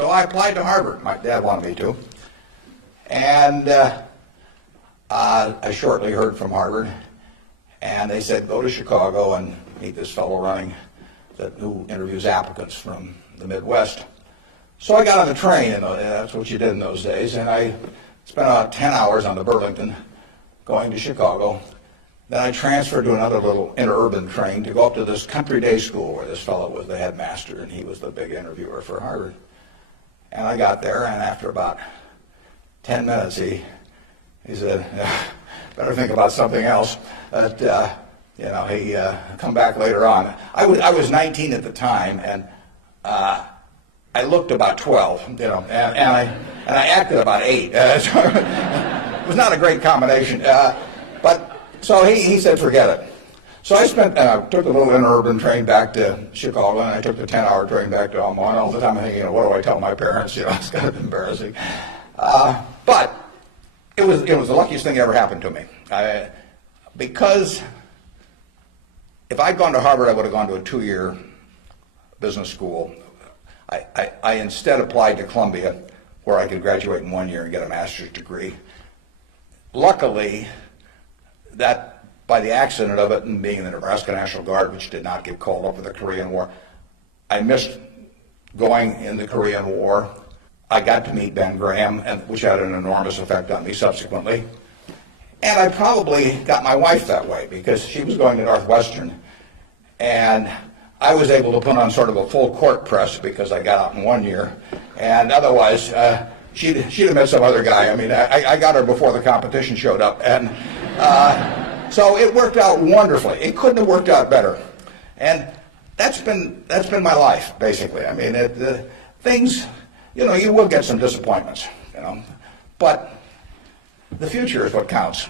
So I applied to Harvard. My dad wanted me to. And I shortly heard from Harvard, and they said, go to Chicago and meet this fellow who interviews applicants from the Midwest. So I got on the train, and that's what you did in those days, and I spent about 10 hours on the Burlington going to Chicago. Then I transferred to another little interurban train to go up to this country day school where this fellow was the headmaster, and he was the big interviewer for Harvard. And I got there, and after about 10 minutes, he said, better think about something else. But, he come back later on. I was 19 at the time, and I looked about 12, and I acted about 8. So it was not a great combination. So he said, forget it. So I took the little interurban train back to Chicago, and I took the 10-hour train back to Omaha. And all the time I'm thinking, what do I tell my parents? It's kind of embarrassing. But it was the luckiest thing that ever happened to me. Because if I'd gone to Harvard, I would have gone to a 2-year business school. I instead applied to Columbia, where I could graduate in 1 year and get a master's degree. Luckily, that by the accident of it and being in the Nebraska National Guard, which did not get called up for the Korean War, I missed going in the Korean War. I got to meet Ben Graham, which had an enormous effect on me subsequently. And I probably got my wife that way because she was going to Northwestern, and I was able to put on sort of a full court press because I got out in 1 year, and otherwise she'd have met some other guy. I mean, I got her before the competition showed up, and so it worked out wonderfully. It couldn't have worked out better, and that's been my life basically. I mean, things, you will get some disappointments, but the future is what counts.